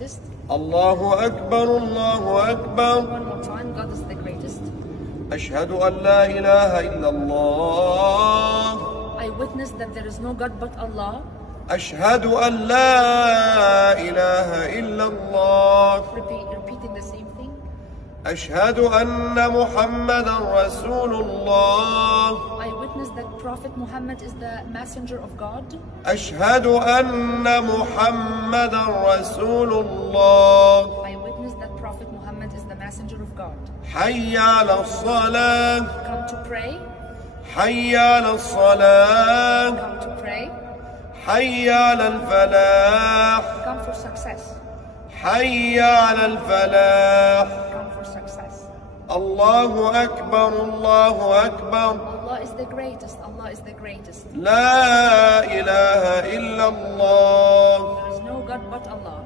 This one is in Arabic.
greatest. الله أكبر الله أكبر. One more time, God is the greatest. أشهد أن لا إله إلا الله. I witness that there is no God but Allah. أشهد أن لا إله إلا الله. Repeating the same thing. أشهد أن محمدا رسول الله. I witness that Prophet Muhammad is the messenger of God. أشهد أن محمدا رسول الله. I witness that Prophet Muhammad is the messenger of God. حي على الصلاة. Come to pray. حي على الصلاة. Come to pray. حي على الفلاح. Come for success. حي على الفلاح. Come for success. الله أكبر الله أكبر. Allah is the greatest. Allah is the greatest. لا إله إلا الله. There is no God but Allah.